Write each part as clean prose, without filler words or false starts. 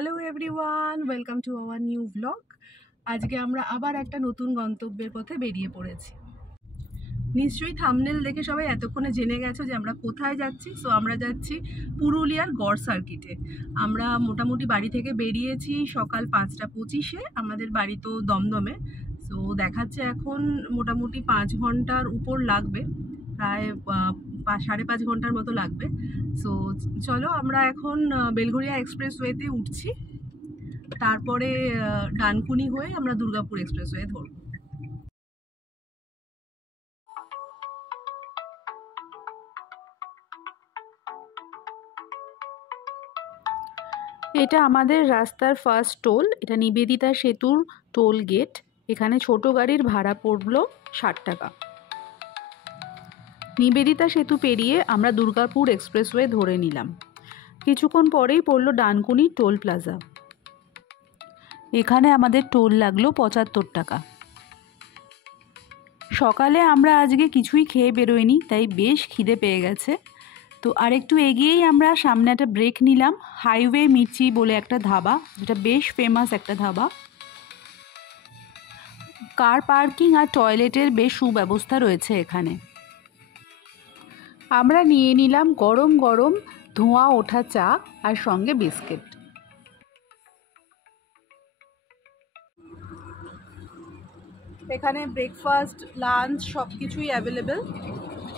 Hello everyone, welcome to our new blog. আজকে আমরা আবার একটা নতুন গন্তব্যের পথে বেরিয়ে পড়েছি। নিশ্চয়ই থাম্বনেল দেখে সবাই এতক্ষণে জেনে গেছো যে আমরা কোথায় যাচ্ছি। সো আমরা যাচ্ছি পুরুলিয়ার গড় সার্কিটে। আমরা মোটামুটি বাড়ি থেকে বেরিয়েছি সকাল 5:25-এ। আমাদের বাড়ি তো দমদমে। সো দেখাচ্ছে এখন মোটামুটি 5 ঘন্টার উপর লাগবে, প্রায় 5.5 ঘন্টার মতো লাগবে। সো চলো আমরা এখন বেলঘরিয়া এক্সপ্রেসওয়েতে উঠছি, তারপরে ডানকুনি হয়ে আমরা দুর্গাপুর এক্সপ্রেসওয়ে ধরব। এটা আমাদের রাস্তার ফার্স্ট টোল। এটা নিবেদিতা সেতুর টোল গেট। এখানে ছোট গাড়ির ভাড়া পড়লো 60 টাকা। নিবেদিতা সেতু পেরিয়ে আমরা দুর্গাপুর এক্সপ্রেসওয়ে ধরে নিলাম। কিছুক্ষণ পরেই পড়লো ডানকুনি টোল প্লাজা। এখানে আমাদের টোল লাগলো 75 টাকা। সকালে আমরা আজকে কিছুই খেয়ে বেরোইনি, তাই বেশ খিদে পেয়ে গেছে। তো আরেকটু এগিয়েই আমরা সামনে একটা ব্রেক নিলাম। হাইওয়ে মির্চি বলে একটা ধাবা, যেটা বেশ ফেমাস একটা ধাবা। কার পার্কিং আর টয়লেটের বেশ সুব্যবস্থা রয়েছে এখানে। আমরা নিয়ে নিলাম গরম গরম ধোঁয়া ওঠা চা আর সঙ্গে বিস্কিট। এখানে ব্রেকফাস্ট, লাঞ্চ সব কিছুই অ্যাভেলেবেল।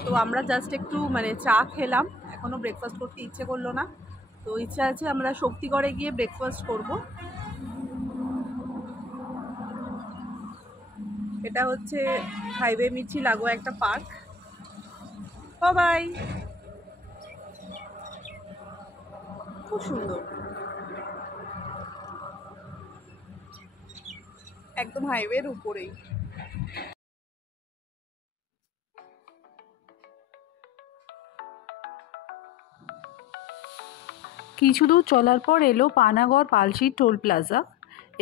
তো আমরা জাস্ট একটু চা খেলাম, এখনও ব্রেকফাস্ট করতে ইচ্ছে করলো না। তো ইচ্ছা আছে আমরা শক্তিগড়ে গিয়ে ব্রেকফাস্ট করব। এটা হচ্ছে হাইওয়ে মির্চি লাগোয়া একটা পার্ক। বাই, খুব সুন্দর, একদম হাইওয়ের উপরেই। কিছু দূর চলার পর এলো পানাগড় পালশি টোল প্লাজা।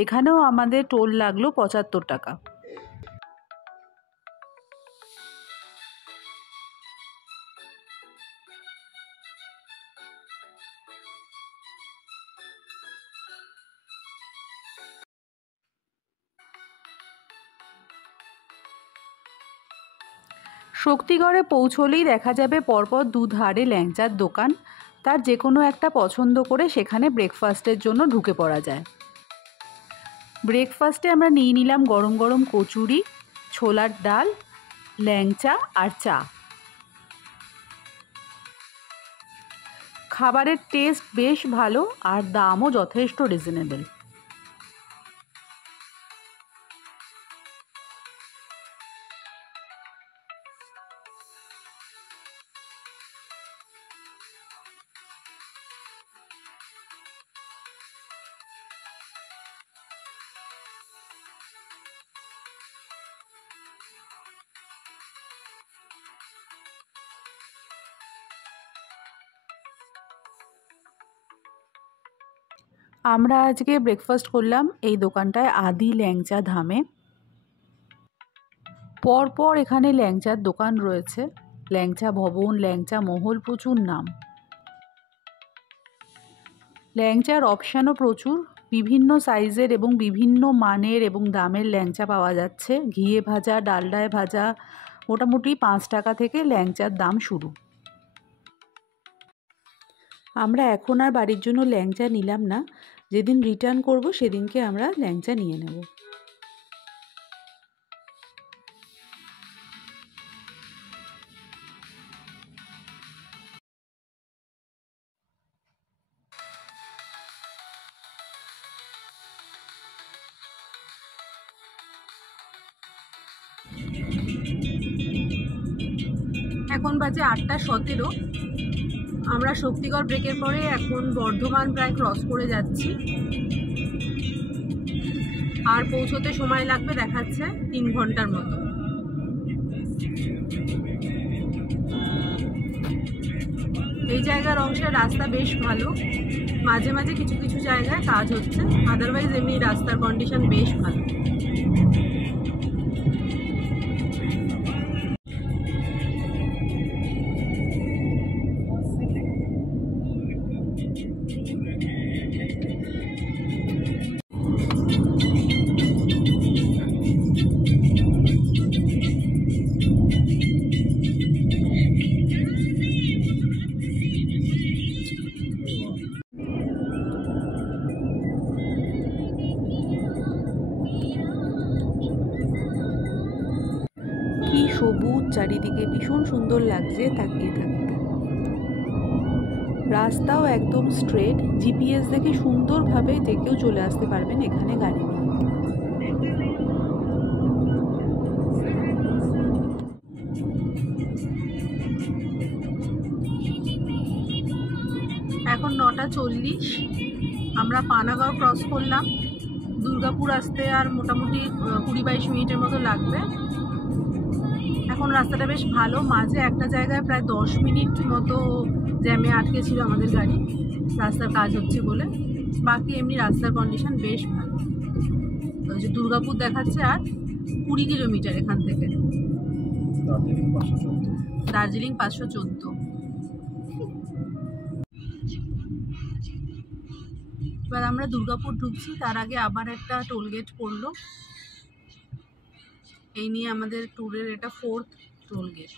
এখানেও আমাদের টোল লাগলো 75 টাকা। শক্তিগড়ে পৌঁছলেই দেখা যাবে পরপর দুধারে ল্যাংচার দোকান। তার যে কোনো একটা পছন্দ করে সেখানে ব্রেকফাস্টের জন্য ঢুকে পড়া যায়। ব্রেকফাস্টে আমরা নিয়ে নিলাম গরম গরম কচুরি, ছোলার ডাল, ল্যাংচা আর চা। খাবারের টেস্ট বেশ ভালো আর দামও যথেষ্ট রিজনেবল। আমরা আজকে ব্রেকফাস্ট করলাম এই দোকানটায়, আদি ল্যাংচা ধামে। পরপর এখানে ল্যাংচার দোকান রয়েছে, ল্যাংচা ভবন, ল্যাংচা মহল, প্রচুর নাম। ল্যাংচার অপশানও প্রচুর, বিভিন্ন সাইজের এবং বিভিন্ন মানের এবং দামের ল্যাংচা পাওয়া যাচ্ছে। ঘিয়ে ভাজা, ডালডায় ভাজা, মোটামুটি 5 টাকা থেকে ল্যাংচার দাম শুরু। আমরা এখন আর বাড়ির জন্য ল্যাংচা নিলাম না, যেদিন রিটার্ন করব সেদিনকে আমরা ল্যাংচা নিয়ে নেব। এখন বাজে 8:17। আমরা শক্তিগড় ব্রেকের পরে এখন বর্ধমান প্রায় ক্রস করে যাচ্ছি, আর পৌঁছতে সময় লাগবে দেখাচ্ছে 3 ঘন্টার মতো। এই জায়গার অংশের রাস্তা বেশ ভালো, মাঝে মাঝে কিছু কিছু জায়গায় কাজ হচ্ছে, আদারওয়াইজ এমনি রাস্তার কন্ডিশন বেশ ভালো। ভীষণ সুন্দর লাগছে তাকিয়ে থাকতে। রাস্তাও একদম স্ট্রেট, জিপিএস দেখে সুন্দরভাবে যে কেউ চলে আসতে পারবেন এখানে গাড়ি নিয়ে। এখন 9:40, আমরা পানাগড় ক্রস করলাম। দুর্গাপুর আসতে আর মোটামুটি 20-22 মিনিটের মতো লাগবে। এখন রাস্তাটা বেশ ভালো, মাঝে একটা জায়গায় প্রায় 10 মিনিট মতো জ্যামে আটকে ছিল আমাদের গাড়ি, রাস্তার কাজ হচ্ছে বলে। বাকি এমনি রাস্তার কন্ডিশন বেশ ভালো। ওই যে দুর্গাপুর দেখাচ্ছে আর 20 কিলোমিটার এখান থেকে। দার্জিলিং 514। এবার আমরা দুর্গাপুর ঢুকছি, তার আগে আবার একটা টোলগেট পড়লো। এই নিয়ে আমাদের ট্যুরের এটা 4th টোলগেট।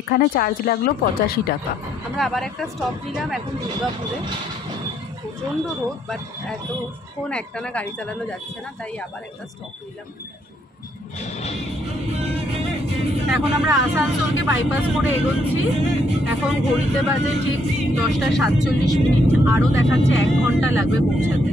এখানে চার্জ লাগলো 85 টাকা। আমরা আবার একটা স্টপ নিলাম এখন দুর্গাপুরে। প্রচণ্ড রোদ, বাট এতক্ষণ একটানা গাড়ি চালানো যাচ্ছে না, তাই আবার একটা স্টপ নিলাম। এখন আমরা আসানসোলকে বাইপাস করে এগোচ্ছি। এখন ঘড়িতে বাজে ঠিক 10:47, আরও দেখাচ্ছে 1 ঘন্টা লাগবে পৌঁছাতে।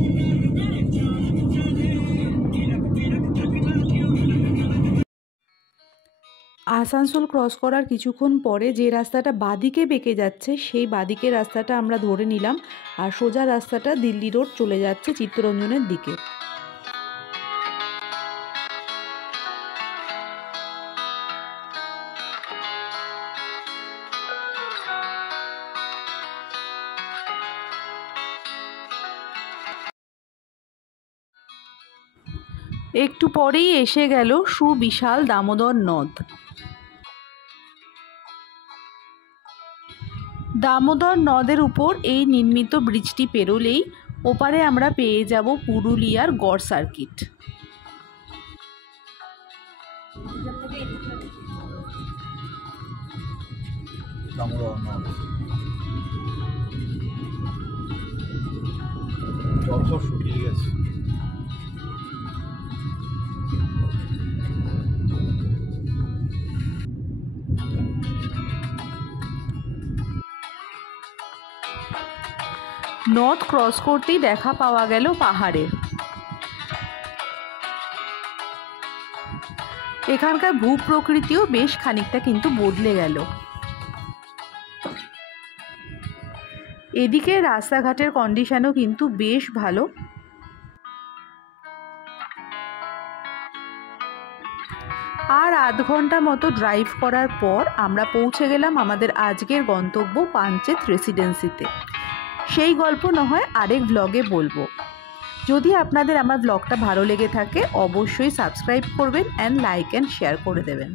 আসানসোল ক্রস করার কিছুক্ষণ পরে যে রাস্তাটা বাদিকে বেঁকে যাচ্ছে সেই বাদিকের রাস্তাটা আমরা ধরে নিলাম, আর সোজা রাস্তাটা দিল্লি রোড চলে যাচ্ছে চিত্তরঞ্জনের দিকে। একটু পরেই এসে গেল সুবিশাল দামোদর নদ। দামোদর নদের উপর এই নির্মিত ব্রিজটি পেরোলেই ওপারে আমরা পেয়ে যাব পুরুলিয়ার গড় সার্কিট। নদ ক্রস করতেই দেখা পাওয়া গেল পাহাড়ের। এখানকার ভূপ্রকৃতিও বেশ খানিকটা কিন্তু বদলে গেল। এদিকে রাস্তাঘাটের কন্ডিশনও কিন্তু বেশ ভালো। আর আধ ঘন্টা মতো ড্রাইভ করার পর আমরা পৌঁছে গেলাম আমাদের আজকের গন্তব্য পাঞ্চেত রেসিডেন্সিতে। সেই গল্প না হয় আরেক ব্লগে বলবো। যদি আপনাদের আমার ব্লগটা ভালো লেগে থাকে অবশ্যই সাবস্ক্রাইব করবেন অ্যান্ড লাইক অ্যান্ড শেয়ার করে দেবেন।